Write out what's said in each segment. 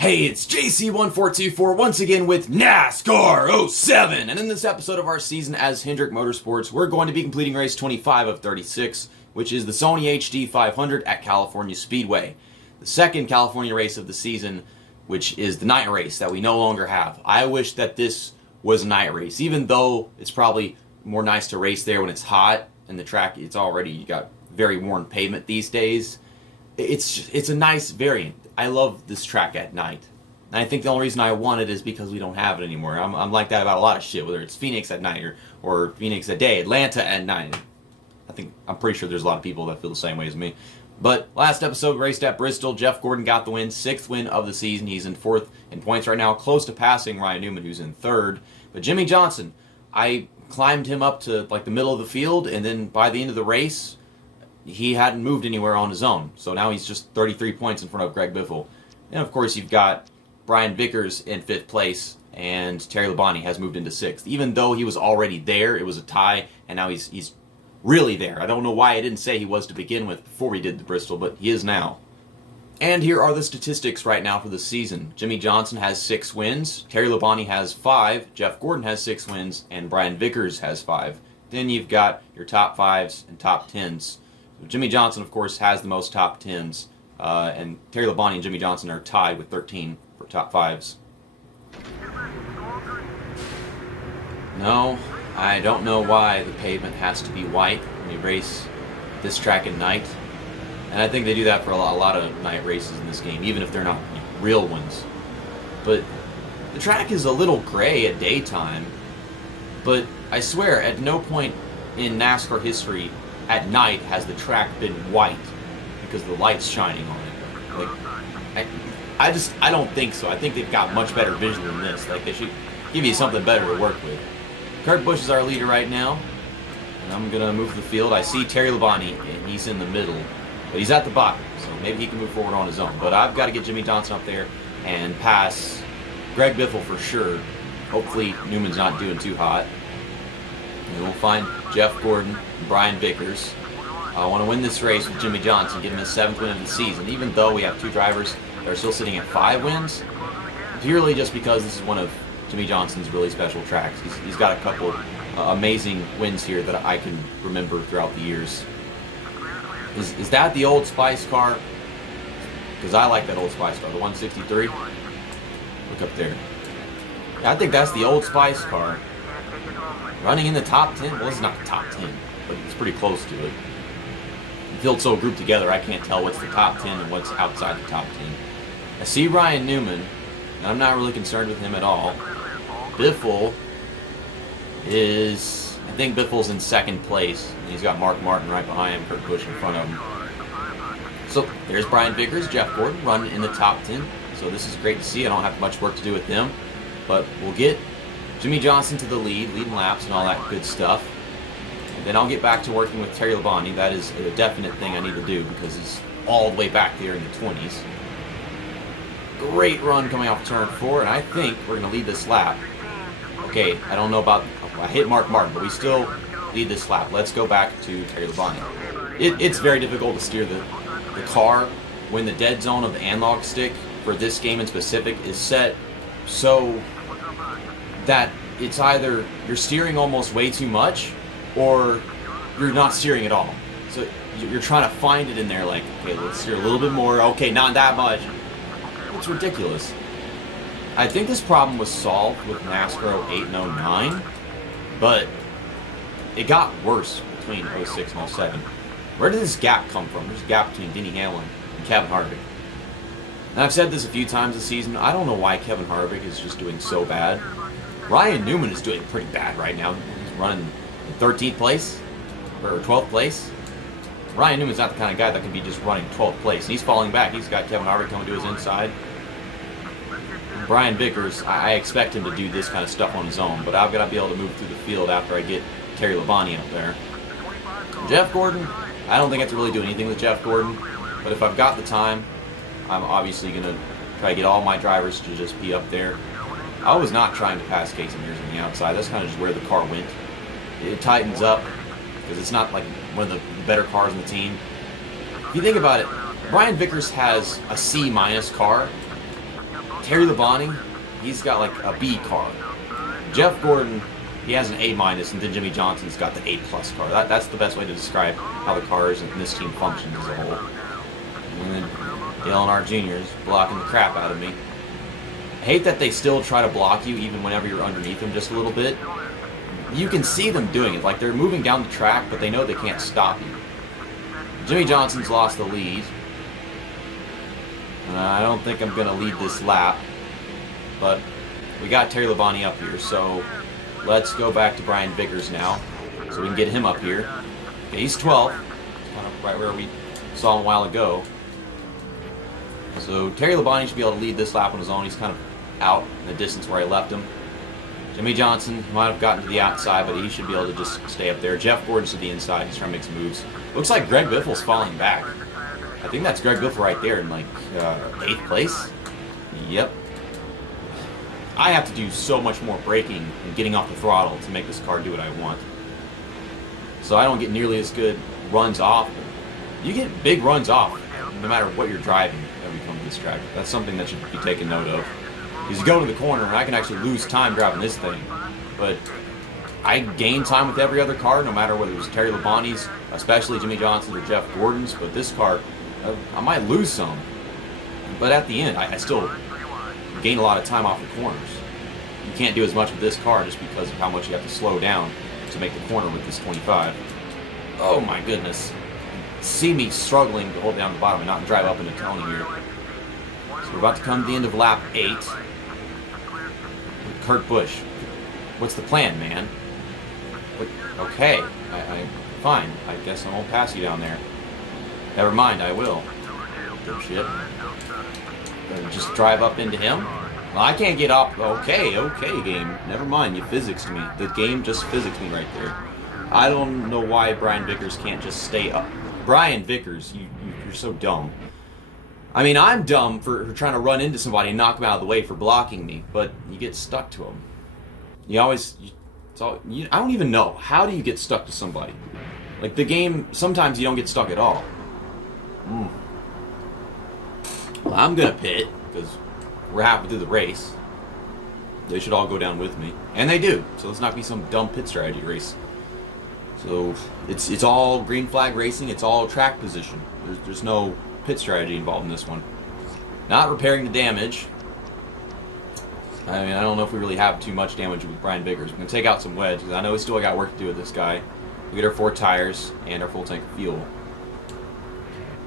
Hey, it's JC1424 once again with NASCAR 07, and in this episode of our season as Hendrick Motorsports, we're going to be completing race 25 of 36, which is the Sony HD 500 at California Speedway. The second California race of the season, which is the night race that we no longer have. I wish that this was a night race, even though it's probably more nice to race there when it's hot and the track, you got very worn pavement these days. It's a nice variant. I love this track at night. And I think the only reason I want it is because we don't have it anymore. I'm like that about a lot of shit, whether it's Phoenix at night or Phoenix at day, Atlanta at night. I'm pretty sure there's a lot of people that feel the same way as me. But last episode, raced at Bristol. Jeff Gordon got the win, 6th win of the season. He's in 4th in points right now, close to passing Ryan Newman, who's in 3rd. But Jimmie Johnson, I climbed him up to like the middle of the field, and then by the end of the race, he hadn't moved anywhere on his own. So now he's just 33 points in front of Greg Biffle. And of course, you've got Brian Vickers in 5th place, and Terry Labonte has moved into 6th. Even though he was already there, it was a tie, and now he's really there. I don't know why I didn't say he was to begin with before we did the Bristol, but he is now. And here are the statistics right now for the season. Jimmie Johnson has 6 wins, Terry Labonte has 5, Jeff Gordon has 6 wins, and Brian Vickers has 5. Then you've got your top 5s and top 10s. Jimmie Johnson, of course, has the most top 10s, and Terry Labonte and Jimmie Johnson are tied with 13 for top 5s. No, I don't know why the pavement has to be white when we race this track at night. And I think they do that for a lot of night races in this game, even if they're not real ones. But the track is a little gray at daytime, but I swear at no point in NASCAR history at night has the track been white because the light's shining on it. I don't think so. I think they've got much better vision than this. Like, they should give you something better to work with. Kurt Busch is our leader right now, and I'm gonna move the field. I see Terry Labonte, and he's in the middle, but he's at the bottom, so maybe he can move forward on his own. But I've got to get Jimmie Johnson up there and pass Greg Biffle for sure. Hopefully Newman's not doing too hot. And we'll find Jeff Gordon and Brian Vickers. I want to win this race with Jimmie Johnson, get him his 7th win of the season, even though we have 2 drivers that are still sitting at 5 wins, purely just because this is one of Jimmie Johnson's really special tracks. He's got a couple amazing wins here that I can remember throughout the years. Is that the Old Spice car? Because I like that Old Spice car, the 163. Look up there. Yeah, I think that's the Old Spice car. Running in the top 10? Well, it's not the top 10, but it's pretty close to it. The field's so grouped together, I can't tell what's the top 10 and what's outside the top 10. I see Ryan Newman, and I'm not really concerned with him at all. Biffle is... I think Biffle's in 2nd place, and he's got Mark Martin right behind him, Kurt Busch in front of him. So, there's Brian Vickers, Jeff Gordon, running in the top 10. So this is great to see. I don't have much work to do with them, but we'll get Jimmie Johnson to the lead, leading laps and all that good stuff. And then I'll get back to working with Terry Labonte. That is a definite thing I need to do because he's all the way back there in the 20s. Great run coming off turn 4, and I think we're going to lead this lap. Okay, I don't know about... I hit Mark Martin, but we still lead this lap. Let's go back to Terry Labonte. It's very difficult to steer the car when the dead zone of the analog stick for this game in specific is set so that it's either you're steering almost way too much or you're not steering at all. So you're trying to find it in there like, okay, let's steer a little bit more. Okay, not that much. It's ridiculous. I think this problem was solved with NASCAR 08 and 09, but it got worse between 06 and 07. Where did this gap come from? There's a gap between Denny Hamlin and Kevin Harvick. And I've said this a few times this season, I don't know why Kevin Harvick is just doing so bad. Ryan Newman is doing pretty bad right now. He's running in 13th place, or 12th place. Ryan Newman's not the kind of guy that can be just running 12th place. He's falling back. He's got Kevin Harvick coming to his inside. Brian Vickers, I expect him to do this kind of stuff on his own, but I've got to be able to move through the field after I get Terry Labonte up there. Jeff Gordon, I don't think I have to really do anything with Jeff Gordon, but if I've got the time, I'm obviously going to try to get all my drivers to just be up there. I was not trying to pass Casey Mears on the outside. That's kind of just where the car went. It tightens up because it's not like one of the better cars in the team. If you think about it, Brian Vickers has a C- car, Terry Labonte, he's got like a B car. Jeff Gordon, he has an A-, and then Jimmie Johnson's got the A+ car. That's the best way to describe how the cars and this team functions as a whole. And then Dale Earnhardt Jr. is blocking the crap out of me. I hate that they still try to block you even whenever you're underneath them just a little bit. You can see them doing it. Like, they're moving down the track, but they know they can't stop you. Jimmie Johnson's lost the lead. I don't think I'm going to lead this lap. But we got Terry Labonte up here, so let's go back to Brian Vickers now, so we can get him up here. Okay, he's 12th, kind of right where we saw him a while ago. So Terry Labonte should be able to lead this lap on his own. He's kind of out in the distance where I left him. Jimmie Johnson might have gotten to the outside, but he should be able to just stay up there. Jeff Gordon's to the inside. He's trying to make some moves. Looks like Greg Biffle's falling back. I think that's Greg Biffle right there in like 8th place. Yep. I have to do so much more braking and getting off the throttle to make this car do what I want. So I don't get nearly as good runs off. You get big runs off no matter what you're driving when we come to this track. That's something that should be taken note of. Because you go to the corner and I can actually lose time driving this thing. But I gain time with every other car, no matter whether it was Terry Labonte's, especially Jimmie Johnson's or Jeff Gordon's. But this car, I might lose some. But at the end, I still gain a lot of time off the corners. You can't do as much with this car just because of how much you have to slow down to make the corner with this 25. Oh my goodness. See me struggling to hold down the bottom and not drive up into Tony here. So we're about to come to the end of lap 8. Kurt Busch. What's the plan, man? Okay. Fine. I guess I won't pass you down there. Never mind, I will. Good shit. Just drive up into him? Well, I can't get up. Okay, game. Never mind, you physicsed me. The game just physicsed me right there. I don't know why Brian Vickers can't just stay up. Brian Vickers, you're so dumb. I mean, I'm dumb for trying to run into somebody and knock them out of the way for blocking me, but you get stuck to them. I don't even know. How do you get stuck to somebody? Like, the game, sometimes you don't get stuck at all. Well, I'm going to pit, because we're halfway through the race. They should all go down with me. And they do, so let's not be some dumb pit strategy race. So, it's all green flag racing, it's all track position. There's no pit strategy involved in this one. Not repairing the damage. I mean, I don't know if we really have too much damage with Brian Vickers. We're going to take out some wedge, because I know we still got work to do with this guy. We get our 4 tires and our full tank of fuel.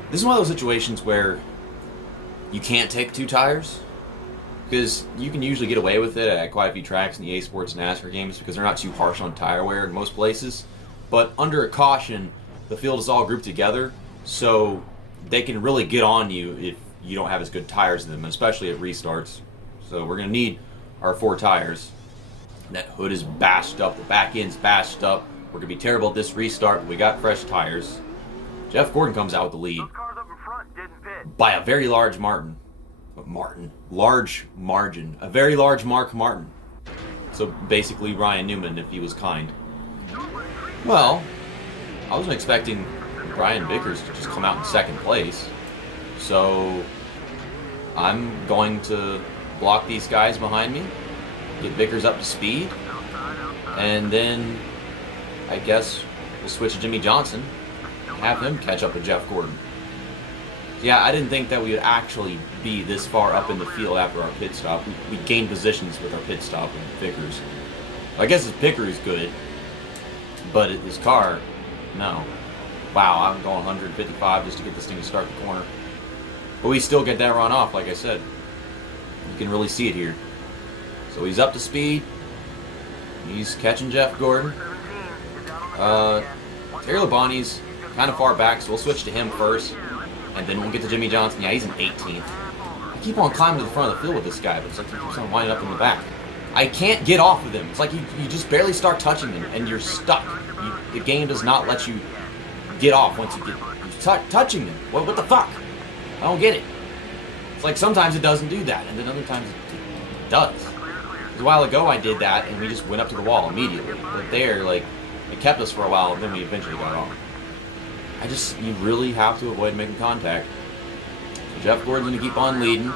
This is one of those situations where you can't take 2 tires, because you can usually get away with it at quite a few tracks in the EA Sports NASCAR games because they're not too harsh on tire wear in most places. But under a caution, the field is all grouped together, so they can really get on you if you don't have as good tires in them, especially at restarts. So we're going to need our 4 tires. That hood is bashed up, the back end's bashed up. We're going to be terrible at this restart, but we got fresh tires. Jeff Gordon comes out with the lead by a very large margin. Large margin. A very large Mark Martin. So basically Ryan Newman if he was kind. Well, I wasn't expecting Brian Vickers to just come out in 2nd place. So I'm going to block these guys behind me, get Vickers up to speed, and then I guess we'll switch to Jimmie Johnson and have him catch up to Jeff Gordon. Yeah, I didn't think that we would actually be this far up in the field after our pit stop. We gained positions with our pit stop with Vickers. I guess his picker is good, but his car, no. Wow, I'm going 155 just to get this thing to start the corner. But we still get that run off, like I said. You can really see it here. So he's up to speed. He's catching Jeff Gordon. Terry Labonte's kind of far back, so we'll switch to him first. And then we'll get to Jimmie Johnson. Yeah, he's in 18th. I keep on climbing to the front of the field with this guy, but it's like he keeps on winding up in the back. I can't get off of him. It's like you just barely start touching him, and you're stuck. The game does not let you get off once you get touching them. What the fuck? I don't get it. It's like sometimes it doesn't do that, and then other times it does. A while ago I did that, and we just went up to the wall immediately. But there, like, it kept us for a while, and then we eventually got off. You really have to avoid making contact. So Jeff Gordon's going to keep on leading.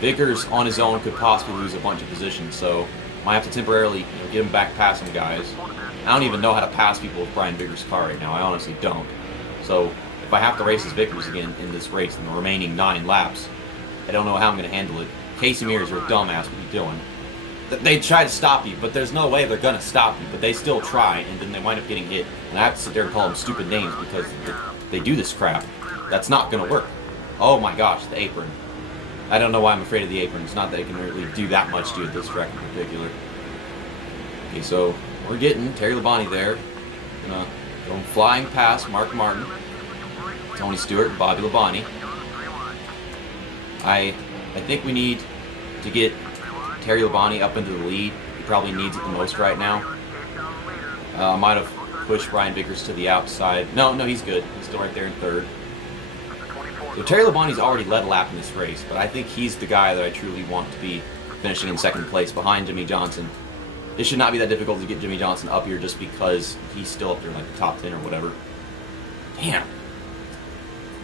Vickers on his own could possibly lose a bunch of positions, so might have to temporarily get him back past some guys. I don't even know how to pass people with Brian Vickers' car right now. I honestly don't. So if I have to race as Vickers again in this race in the remaining 9 laps, I don't know how I'm going to handle it. Casey Mears, you're a dumbass. What are you doing? They try to stop you, but there's no way they're going to stop you. But they still try, and then they wind up getting hit. And I have to sit there and call them stupid names because they do this crap. That's not going to work. Oh my gosh, the apron. I don't know why I'm afraid of the apron. It's not that it can really do that much to it, this track in particular. Okay, so we're getting Terry Labonte there. Going flying past Mark Martin, Tony Stewart, and Bobby Labonte. I think we need to get Terry Labonte up into the lead. He probably needs it the most right now. I might have pushed Brian Vickers to the outside. No, he's good. He's still right there in 3rd. So Terry Labonte's already led a lap in this race, but I think he's the guy that I truly want to be finishing in 2nd place behind Jimmie Johnson. It should not be that difficult to get Jimmie Johnson up here just because he's still up there in like the top 10 or whatever. Damn.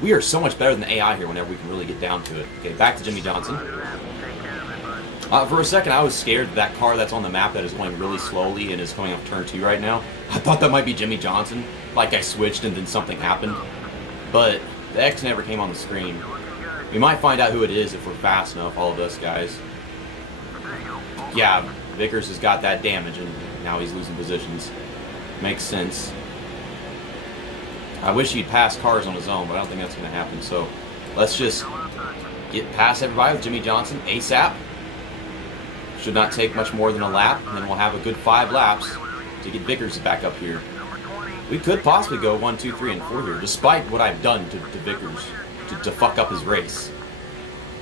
We are so much better than the AI here whenever we can really get down to it. Okay, back to Jimmie Johnson. For a second, I was scared that car that's on the map that is going really slowly and is coming off turn 2 right now. I thought that might be Jimmie Johnson. Like I switched and then something happened. But the X never came on the screen. We might find out who it is if we're fast enough, all of us guys. Yeah, Vickers has got that damage and now he's losing positions. Makes sense. I wish he'd pass cars on his own, but I don't think that's going to happen. So let's just get past everybody with Jimmie Johnson ASAP. Should not take much more than a lap, and then we'll have a good 5 laps to get Vickers back up here. We could possibly go 1, 2, 3, and 4 here, despite what I've done to Vickers to fuck up his race.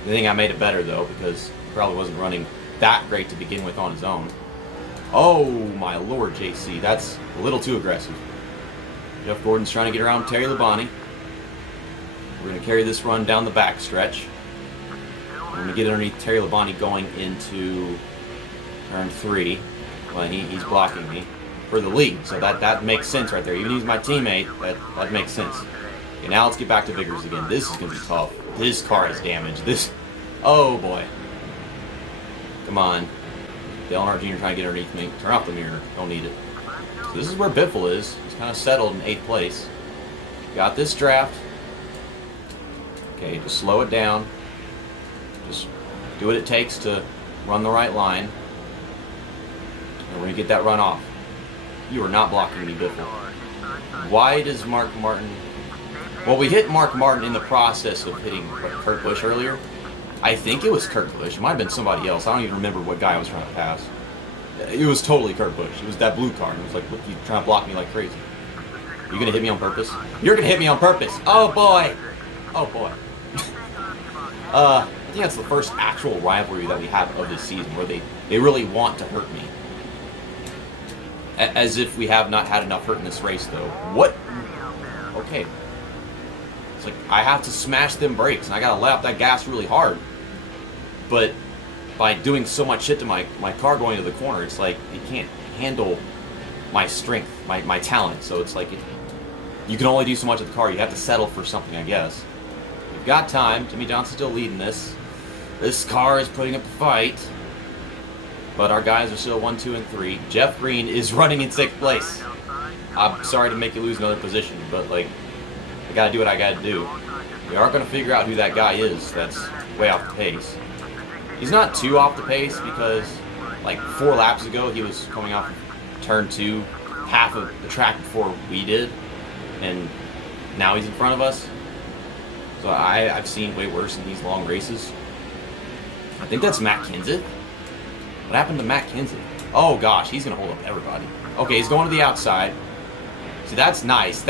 I think I made it better, though, because he probably wasn't running that great to begin with on his own. Oh, my lord, JC. That's a little too aggressive. Jeff Gordon's trying to get around Terry Labonte. We're going to carry this run down the back stretch. I'm going to get underneath Terry Labonte going into turn 3. Well, he's blocking me for the lead, so that makes sense right there. Even if he's my teammate, that makes sense. Okay, now let's get back to Vickers again. This is going to be tough. This car is damaged. Oh boy. Come on. Dale Earnhardt Jr. trying to get underneath me. Turn off the mirror. Don't need it. So this is where Biffle is. He's kind of settled in 8th place. Got this draft. Okay, just slow it down. Just do what it takes to run the right line. And we're going to get that run off. You are not blocking me, Biffle. Why does Mark Martin... Well, we hit Mark Martin in the process of hitting Kurt Busch earlier. I think it was Kurt Busch. It might have been somebody else. I don't even remember what guy I was trying to pass. It was totally Kurt Busch. It was that blue car. And it was like, look, you trying to block me like crazy. You going to hit me on purpose? You're going to hit me on purpose. Oh, boy. Oh, boy. I think that's the first actual rivalry that we have of this season where they really want to hurt me. As if we have not had enough hurt in this race, though. What? Okay. It's like, I have to smash them brakes, and I gotta let out that gas really hard. But by doing so much shit to my car going to the corner, it's like, it can't handle my strength, my talent. So it's like, you can only do so much of the car. You have to settle for something, I guess. We've got time. Jimmie Johnson's still leading this. This car is putting up a fight. But our guys are still 1, 2, and 3. Jeff Green is running in 6th place. I'm sorry to make you lose another position, but like, I gotta do what I gotta do. We are gonna figure out who that guy is that's way off the pace. He's not too off the pace because like 4 laps ago he was coming off of turn 2, half of the track before we did, and now he's in front of us. So I've seen way worse in these long races. I think that's Matt Kenseth. What happened to Matt Kenseth? Oh gosh, he's gonna hold up everybody. Okay, he's going to the outside. See, that's nice.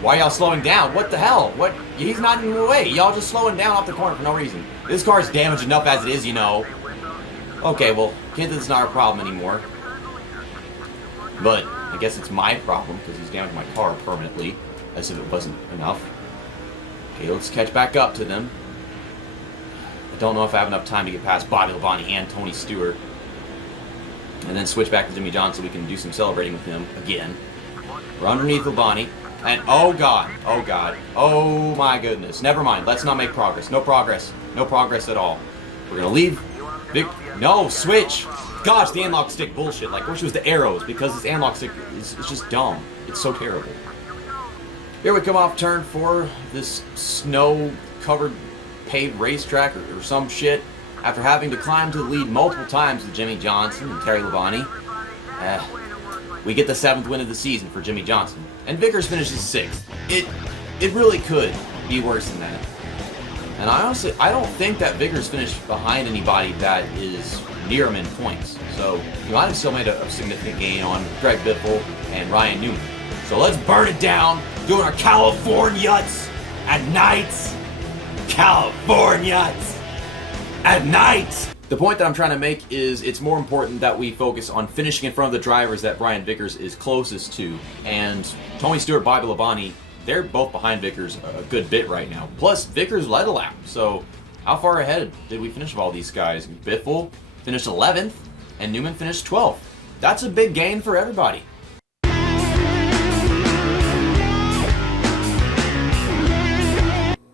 Why y'all slowing down? What the hell? What? He's not in the way. Y'all just slowing down off the corner for no reason. This car's damaged enough as it is, you know. Okay, well, Kenseth's not our problem anymore. But I guess it's my problem because he's damaged my car permanently, as if it wasn't enough. Okay, let's catch back up to them. I don't know if I have enough time to get past Bobby Labonte and Tony Stewart. And then switch back to Jimmie Johnson so we can do some celebrating with him again. We're underneath Labonte. And oh god, oh god, oh my goodness. Never mind, let's not make progress. No progress. No progress at all. We're going to leave. No, switch. Gosh, the analog stick bullshit. Like, I wish it was the arrows, because this analog stick is just dumb. It's so terrible. Here we come off turn 4, this snow-covered paved racetrack or some shit. After having to climb to the lead multiple times with Jimmie Johnson and Terry Labonte, we get the 7th win of the season for Jimmie Johnson. And Vickers finishes 6th. It really could be worse than that. And I don't think that Vickers finished behind anybody that is near him in points. So he might have still made a significant gain on Greg Biffle and Ryan Newman. So let's burn it down, doing our Californias at night. Californias at night. The point that I'm trying to make is it's more important that we focus on finishing in front of the drivers that Brian Vickers is closest to. And Tony Stewart, Bobby Labonte, they're both behind Vickers a good bit right now. Plus, Vickers led a lap. So how far ahead did we finish of all these guys? Biffle finished 11th, and Newman finished 12th. That's a big gain for everybody.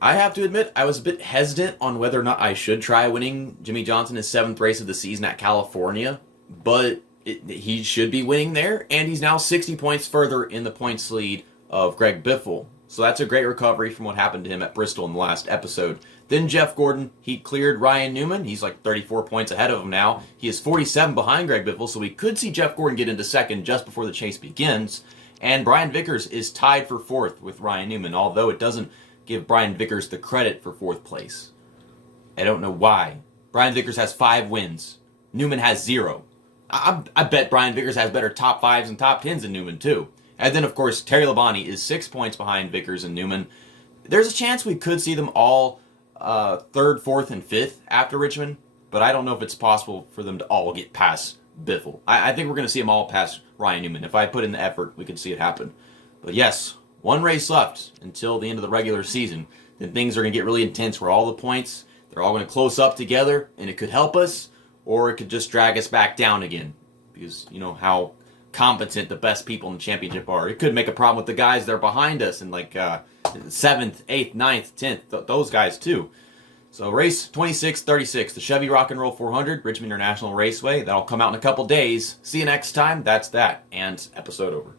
I have to admit, I was a bit hesitant on whether or not I should try winning Jimmie Johnson his 7th race of the season at California, but he should be winning there, and he's now 60 points further in the points lead of Greg Biffle. So that's a great recovery from what happened to him at Bristol in the last episode. Then Jeff Gordon, he cleared Ryan Newman. He's like 34 points ahead of him now. He is 47 behind Greg Biffle, so we could see Jeff Gordon get into 2nd just before the chase begins. And Brian Vickers is tied for 4th with Ryan Newman, although it doesn't give Brian Vickers the credit for 4th place. I don't know why. Brian Vickers has 5 wins. Newman has 0. I bet Brian Vickers has better top 5s and top 10s than Newman, too. And then, of course, Terry Labonte is 6 points behind Vickers and Newman. There's a chance we could see them all 3rd, 4th, and 5th after Richmond, but I don't know if it's possible for them to all get past Biffle. I think we're going to see them all past Ryan Newman. If I put in the effort, we could see it happen. But yes, 1 race left until the end of the regular season. Then things are going to get really intense where all the points, they're all going to close up together, and it could help us, or it could just drag us back down again. Because you know how competent the best people in the championship are. It could make a problem with the guys that are behind us in like 7th, 8th, 9th, 10th, those guys too. So race 2636, the Chevy Rock and Roll 400, Richmond International Raceway. That'll come out in a couple days. See you next time. That's that. And episode over.